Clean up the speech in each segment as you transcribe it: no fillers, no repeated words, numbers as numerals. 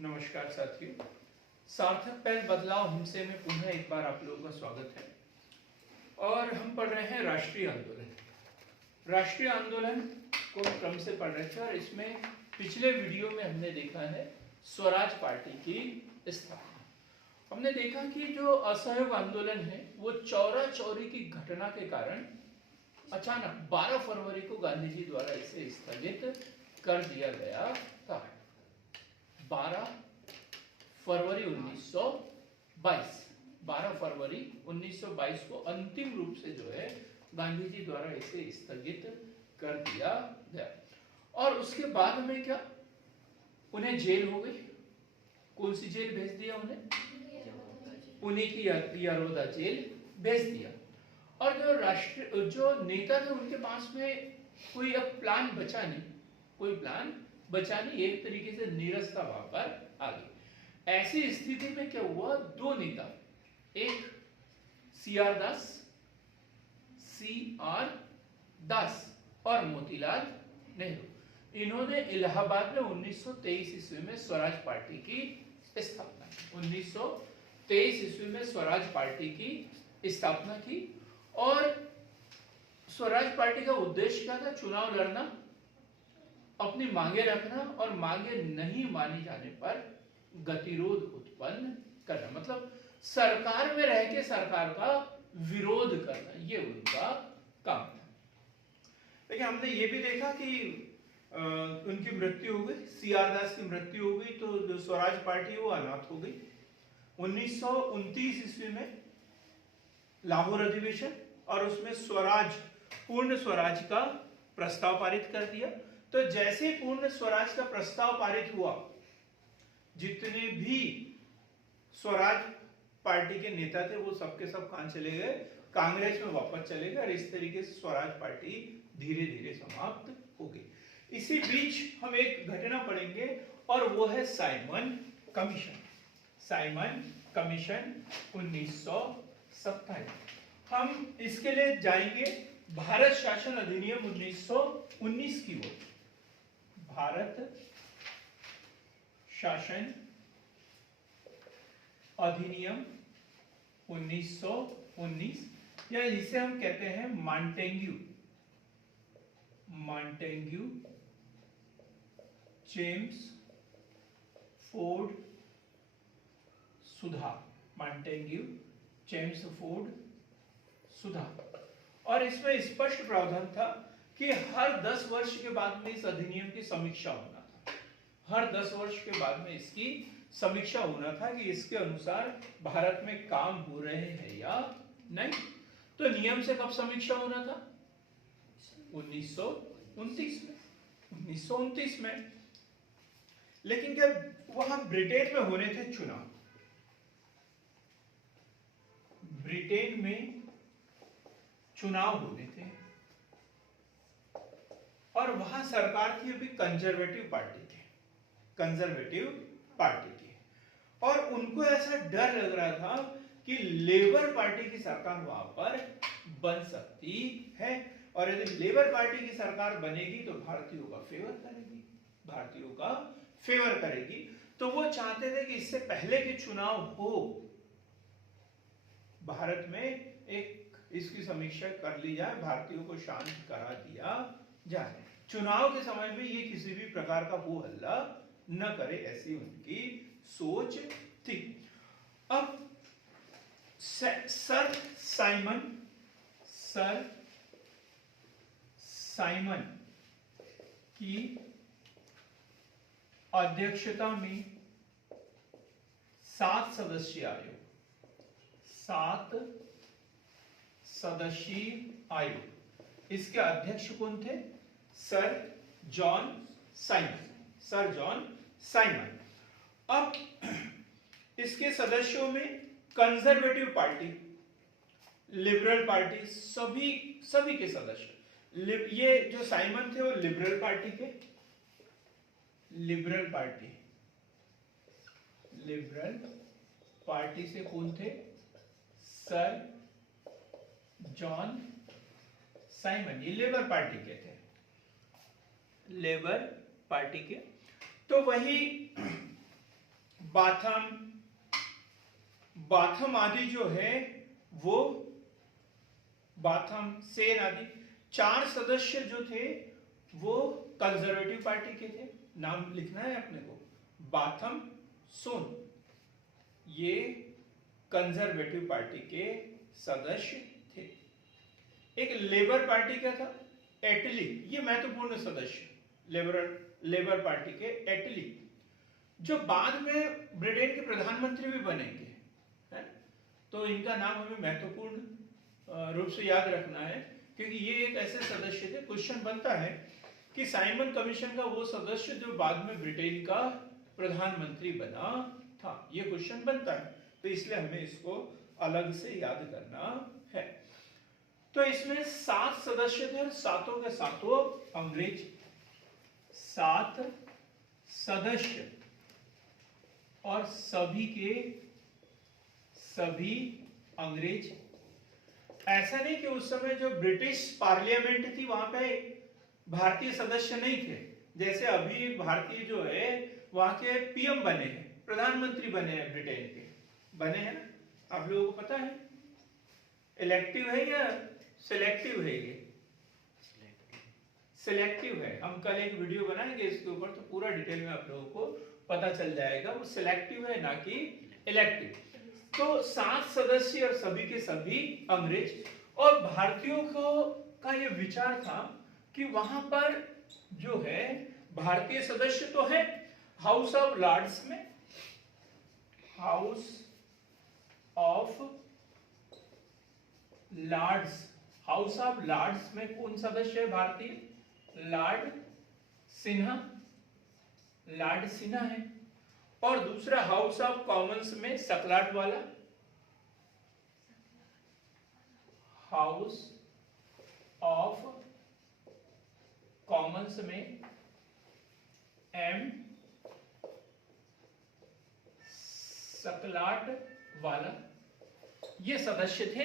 नमस्कार साथियों, सार्थक पहल बदलाव हिंसे में पुनः एक बार आप लोगों का स्वागत है। और हम पढ़ रहे हैं राष्ट्रीय आंदोलन। राष्ट्रीय आंदोलन को क्रम से पढ़ रहे थे और इसमें पिछले वीडियो में हमने देखा है स्वराज पार्टी की स्थापना। हमने देखा कि जो असहयोग आंदोलन है वो चौरा चौरी की घटना के कारण अचानक 12 फरवरी को गांधी जी द्वारा इसे स्थगित कर दिया गया था। 12 फरवरी 1922 को अंतिम रूप से जो है गांधी जी द्वारा इसे स्थगित कर दिया गया। और उसके बाद में क्या, उन्हें जेल हो गई। कौन सी जेल भेज दिया उन्हें? पुणे की यरोदा जेल भेज दिया। और जो नेता थे उनके पास में कोई अब प्लान बचा नहीं, एक तरीके से नीरसता वहां पर आ गई। ऐसी स्थिति में क्या हुआ, दो नेता, एक सीआर दास और मोतीलाल नेहरू, इन्होंने इलाहाबाद में 1923 ईस्वी में स्वराज पार्टी की स्थापना की। 1923 ईस्वी में स्वराज पार्टी की स्थापना की। और स्वराज पार्टी का उद्देश्य क्या था? चुनाव लड़ना, अपनी मांगे रखना और मांगे नहीं मानी जाने पर गतिरोध उत्पन्न करना, मतलब सरकार में रह के सरकार का विरोध करना, ये उनका काम था। देखिए, हमने ये भी देखा कि उनकी मृत्यु हो गई, सीआर दास की मृत्यु हो गई, तो जो स्वराज पार्टी वो अनाथ हो गई। 1929 ईस्वी में लाहौर अधिवेशन और उसमें पूर्ण स्वराज का प्रस्ताव पारित कर दिया। तो जैसे पूर्ण स्वराज का प्रस्ताव पारित हुआ, जितने भी स्वराज पार्टी के नेता थे वो सबके सब कहां चले गए? कांग्रेस में वापस चले गए। और इस तरीके से स्वराज पार्टी धीरे धीरे समाप्त हो गई। इसी बीच हम एक घटना पढ़ेंगे और वो है साइमन कमीशन। Simon commission 1927। हम इसके लिए जाएंगे भारत शासन अधिनियम 1919 की ओर। भारत शासन अधिनियम 1919, या जिसे हम कहते हैं मॉन्टेग्यू चेम्सफोर्ड सुधार। और इसमें स्पष्ट प्रावधान था कि हर 10 वर्ष के बाद में इस अधिनियम की समीक्षा होना था। हर 10 वर्ष के बाद में इसकी समीक्षा होना था कि इसके अनुसार भारत में काम हो रहे हैं या नहीं। तो नियम से कब समीक्षा होना था? 1929 में। लेकिन क्या वहां ब्रिटेन में होने थे चुनाव? ब्रिटेन में चुनाव होने थे और वहां सरकार थी अभी कंजर्वेटिव पार्टी थी। और उनको ऐसा डर लग रहा था कि लेबर पार्टी की सरकार वहां पर बन सकती है। और यदि लेबर पार्टी की सरकार बनेगी तो भारतीयों का फेवर करेगी। तो वो चाहते थे कि इससे पहले कि चुनाव हो, भारत में एक इसकी समीक्षा कर ली जाए, भारतीयों को शांत करा दिया जाए। चुनाव के समय में ये किसी भी प्रकार का हो हल्ला न करे, ऐसी उनकी सोच थी। अब सर साइमन की अध्यक्षता में 7 सदस्यीय आयोग। इसके अध्यक्ष कौन थे? Sir John Simon. अब इसके सदस्यों में कंजर्वेटिव पार्टी, लिबरल पार्टी, सभी के सदस्य। ये जो साइमन थे वो लिबरल पार्टी से कौन थे? Sir John Simon. ये लेबर पार्टी के। तो वही बाथम आदि जो है वो बाथम, सेन आदि 4 सदस्य जो थे वो कंजर्वेटिव पार्टी के थे। नाम लिखना है अपने को, बाथम, सोन, ये कंजर्वेटिव पार्टी के सदस्य थे। एक लेबर पार्टी का था एटली, ये महत्वपूर्ण सदस्य लेबर पार्टी के एटली, जो बाद में ब्रिटेन के प्रधानमंत्री भी बनेंगे, है? तो इनका नाम हमें महत्वपूर्ण रूप से याद रखना है, क्योंकि ये एक ऐसे सदस्य थे। क्वेश्चन बनता है कि साइमन कमीशन का वो सदस्य जो बाद में ब्रिटेन का प्रधानमंत्री बना था, ये क्वेश्चन बनता है, तो इसलिए हमें इसको अलग से याद करना है। तो इसमें 7 सदस्य थे और सातों के सातों अंग्रेज, 7 सदस्य और सभी के सभी अंग्रेज। ऐसा नहीं कि उस समय जो ब्रिटिश पार्लियामेंट थी वहां पे भारतीय सदस्य नहीं थे, जैसे अभी भारतीय जो है वहां के पीएम बने हैं, प्रधानमंत्री बने हैं, ब्रिटेन के बने हैं ना, आप लोगों को पता है। इलेक्टिव है या सिलेक्टिव है? ये सिलेक्टिव है। हम कल एक वीडियो बनाएंगे इसके ऊपर, तो पूरा डिटेल में आप लोगों को पता चल जाएगा। वो सिलेक्टिव है ना कि इलेक्टिव। तो 7 सदस्य और सभी के सभी अंग्रेज। और भारतीयों को का ये विचार था कि वहां पर जो है भारतीय सदस्य तो है हाउस ऑफ लॉर्ड्स में, House of Lords, House of Lords में कौन सदस्य है भारतीय? लॉर्ड सिन्हा, लॉर्ड सिन्हा है। और दूसरा हाउस ऑफ कॉमन्स में सकलाट वाला, हाउस ऑफ कॉमन्स में एम सकलाट वाला, ये सदस्य थे।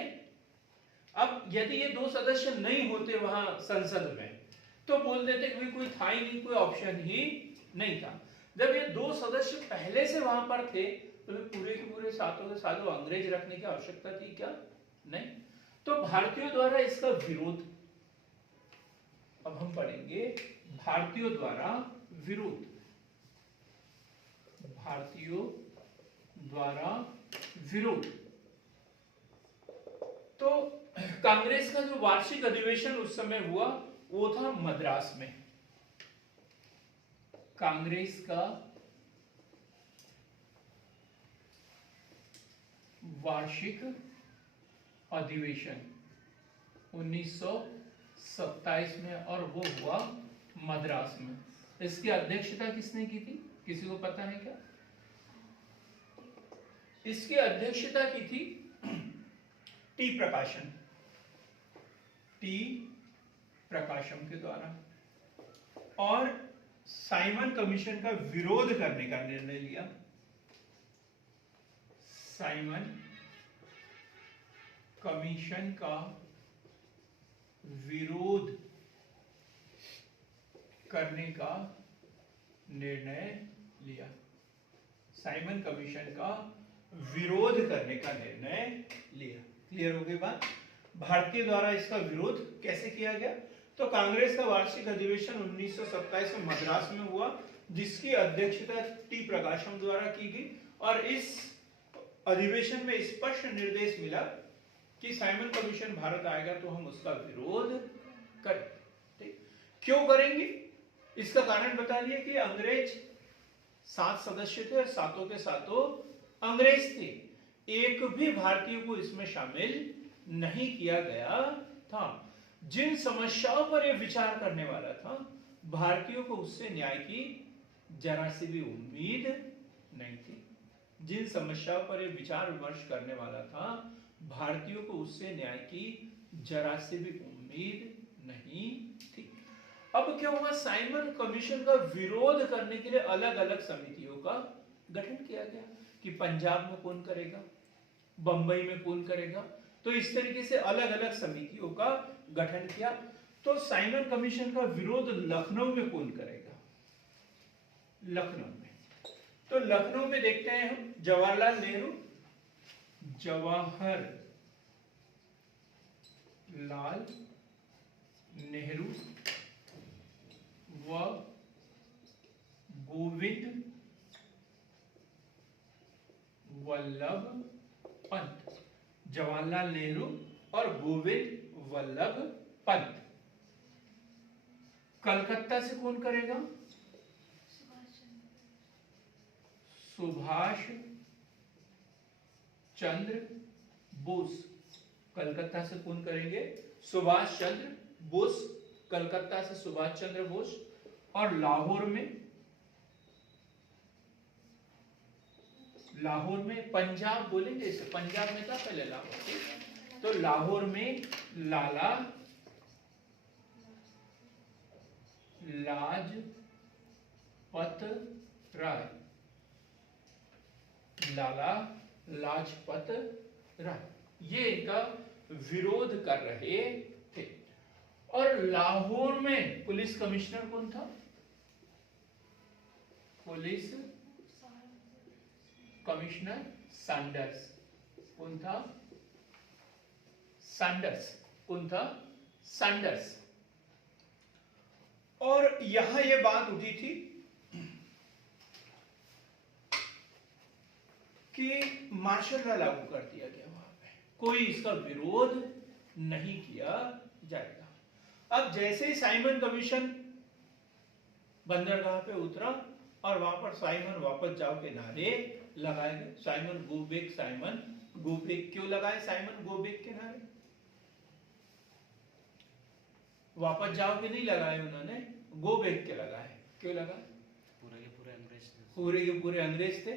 अब यदि ये 2 सदस्य नहीं होते वहां संसद में, तो बोल देते कि कोई था ही नहीं, कोई ऑप्शन ही नहीं था। जब ये 2 सदस्य पहले से वहां पर थे, तो पूरे के पूरे सातों के सातों अंग्रेज रखने की आवश्यकता थी क्या? नहीं। तो भारतीयों द्वारा इसका विरोध, अब हम पढ़ेंगे भारतीयों द्वारा विरोध, भारतीयों द्वारा विरोध। तो कांग्रेस का जो वार्षिक अधिवेशन उस समय हुआ वो था मद्रास में। कांग्रेस का वार्षिक अधिवेशन 1927 में, और वो हुआ मद्रास में। इसकी अध्यक्षता किसने की थी? किसी को पता है क्या? इसकी अध्यक्षता की थी टी प्रकाशन, टी प्रकाशम के द्वारा। और साइमन कमीशन का विरोध करने का निर्णय लिया। साइमन कमीशन का विरोध करने का निर्णय लिया। साइमन कमीशन का विरोध करने का निर्णय लिया। क्लियर हो गई बात? भारतीय द्वारा इसका विरोध कैसे किया गया? तो कांग्रेस का वार्षिक अधिवेशन 1927 में मद्रास में हुआ, जिसकी अध्यक्षता टी प्रकाशम द्वारा की गई। और इस अधिवेशन में स्पष्ट निर्देश मिला कि साइमन कमीशन भारत आएगा तो हम उसका विरोध करें। ठीक, क्यों करेंगे इसका कारण बता दिया कि अंग्रेज 7 सदस्य थे और सातों के सातों अंग्रेज थे। एक भी भारतीय को इसमें शामिल नहीं किया गया था। जिन समस्याओं पर यह विचार करने वाला था, भारतीयों को उससे न्याय की जरा सी भी उम्मीद नहीं थी। जिन समस्याओं पर यह विचार विमर्श करने वाला था, भारतीयों को उससे न्याय की जरा सी भी उम्मीद नहीं थी। अब क्या हुआ? साइमन कमीशन का विरोध करने के लिए अलग अलग समितियों का गठन किया गया कि पंजाब में कौन करेगा, बंबई में कौन करेगा। तो इस तरीके से अलग अलग समितियों का गठन किया। तो साइमन कमीशन का विरोध लखनऊ में कौन करेगा? लखनऊ में। तो लखनऊ में देखते हैं हम जवाहरलाल नेहरू, जवाहरलाल नेहरू व गोविंद वल्लभ पंत। जवाहरलाल नेहरू और गोविंद वल्लभ पंत। कलकत्ता से कौन करेगा? सुभाष चंद्र बोस। कलकत्ता से कौन करेंगे? सुभाष चंद्र बोस। कलकत्ता से सुभाष चंद्र बोस। और लाहौर में पंजाब बोलेंगे इसे, पंजाब में था पहले लाहौर, तो लाहौर में लाला लाजपत राय। लाला लाजपत राय ये इनका विरोध कर रहे थे। और लाहौर में पुलिस कमिश्नर कौन था? Police commissioner Sanders. कौन था? सैंडर्स। कौन था? सैंडर्स। और यहां यह बात उठी थी कि मार्शल लॉ लागू कर दिया गया वहां पे, कोई इसका विरोध नहीं किया जाएगा। अब जैसे ही साइमन कमीशन बंदरगाह पे उतरा और वहां पर साइमन वापस जाओ के नारे लगाए गए। Simon go back, Simon go back. क्यों लगाए साइमन गो बैक के नारे? वापस जाओ के नहीं लगाए उन्होंने, गो बैक के लगाए। क्यों लगाए? पूरे के पूरे अंग्रेज थे,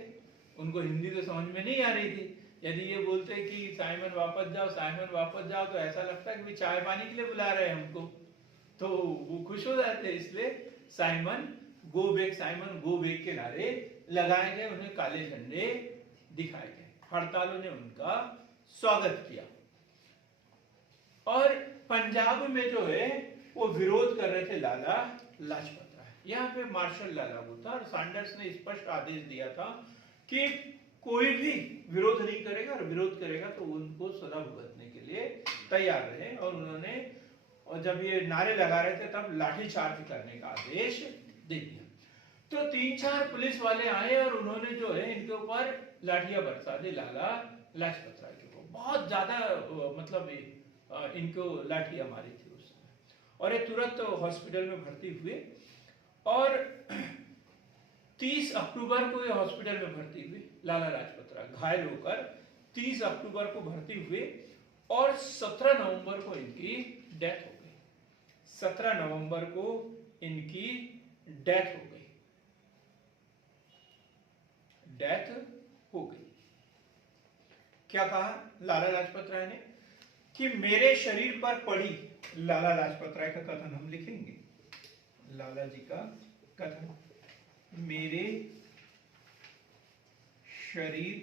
उनको हिंदी तो समझ में नहीं आ रही थी। यदि ये बोलते कि साइमन वापस जाओ, साइमन वापस जाओ, तो ऐसा लगता है कि चाय पानी के लिए बुला रहे हैं हमको, तो वो खुश हो जाते। इसलिए Simon go back, Simon go back के नारे लगाए गए, उन्हें काले झंडे दिखाए गए। हड़तालों ने उनका स्वागत किया। और पंजाब में जो है वो विरोध कर रहे थे लाला लाजपत राय। यहाँ पे मार्शल लॉ लागू था और सैंडर्स ने स्पष्ट आदेश दिया था कि कोई भी विरोध नहीं करेगा, और विरोध करेगा तो उनको सजा भुगतने के लिए तैयार रहे। और उन्होंने, और जब ये नारे लगा रहे थे तब लाठीचार्ज करने का आदेश दे दिया। तो 3-4 पुलिस वाले आए और उन्होंने जो है इनके ऊपर लाठियां बरसा दी, लाला लाजपत राय के ऊपर। बहुत ज्यादा मतलब इनको लाठियां मारी थी उस समय। और ये तुरंत हॉस्पिटल में भर्ती हुए और 30 अक्टूबर को ये हॉस्पिटल में भर्ती हुए। लाला लाजपत राय घायल होकर 30 अक्टूबर को भर्ती हुए और 17 नवंबर को इनकी डेथ हो गई। 17 नवंबर को इनकी डेथ हो गई। डेथ हो गई। क्या कहा लाला लाजपत राय ने? कि मेरे शरीर पर पड़ी, लाला लाजपत राय का कथन हम लिखेंगे, लाला जी का कथन, मेरे शरीर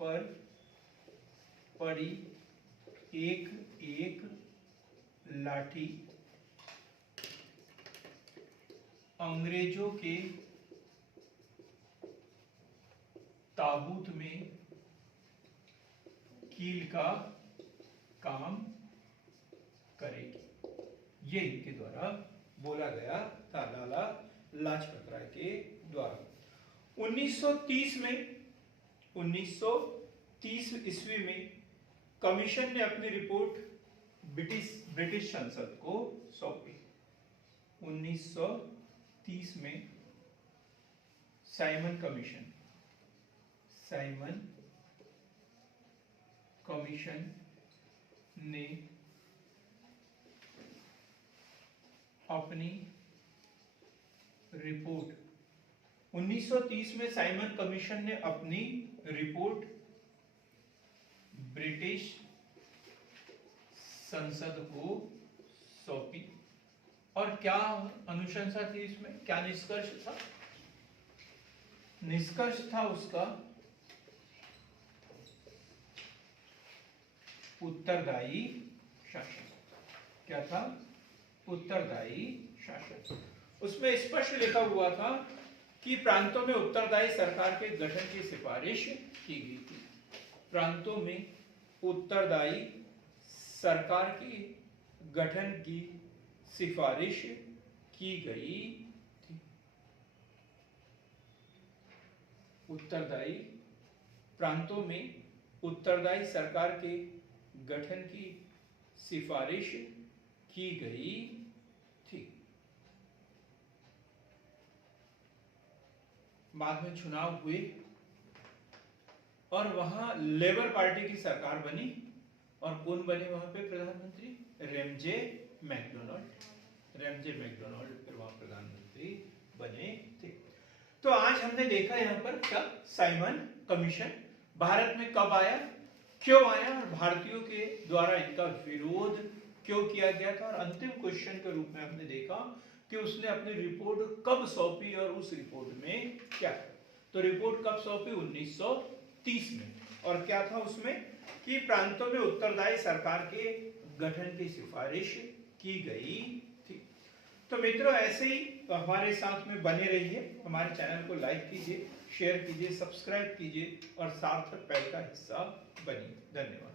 पर पड़ी एक एक लाठी अंग्रेजों के ताबूत में कील का काम करेगी। ये इनके द्वारा बोला गया था, लाला लाजपत राय के द्वारा। 1930 ईस्वी में कमीशन ने अपनी रिपोर्ट ब्रिटिश संसद को सौंपी। 1930 में साइमन कमीशन ने अपनी रिपोर्ट 1930 में साइमन कमीशन ने अपनी रिपोर्ट ब्रिटिश संसद को सौंपी। और क्या अनुशंसा थी इसमें? क्या निष्कर्ष था? निष्कर्ष था उसका उत्तरदायी शासन। क्या था? उत्तरदायी शासन। उसमें स्पष्ट लिखा हुआ था कि प्रांतों में उत्तरदायी सरकार के गठन की सिफारिश की गई थी। प्रांतों में उत्तरदायी सरकार की गठन की सिफारिश की गई थी। उत्तरदायी प्रांतों में उत्तरदायी सरकार के गठन की सिफारिश की गई थी। बाद में चुनाव हुए और वहां लेबर पार्टी की सरकार बनी और कौन बने वहां पे प्रधानमंत्री? Ramsay McDonald. रेमजे मैकडोनाल्ड फिर वहां प्रधानमंत्री बने थे। तो आज हमने देखा यहाँ पर क्या साइमन कमीशन भारत में कब आया, क्यों आया और भारतीयों के द्वारा इनका विरोध क्यों किया गया था, और अंतिम क्वेश्चन के रूप में हमने देखा कि उसने अपनी रिपोर्ट कब सौंपी और उस रिपोर्ट में क्या था। तो रिपोर्ट कब सौंपी? 1930 में। और क्या था उसमें कि प्रांतों में उत्तरदायी सरकार के गठन की सिफारिश की गई थी। तो मित्रों ऐसे ही हमारे साथ में बने रहिए, हमारे चैनल को लाइक कीजिए, शेयर कीजिए, सब्सक्राइब कीजिए और सार्थक पहल का हिस्सा बनिए। धन्यवाद।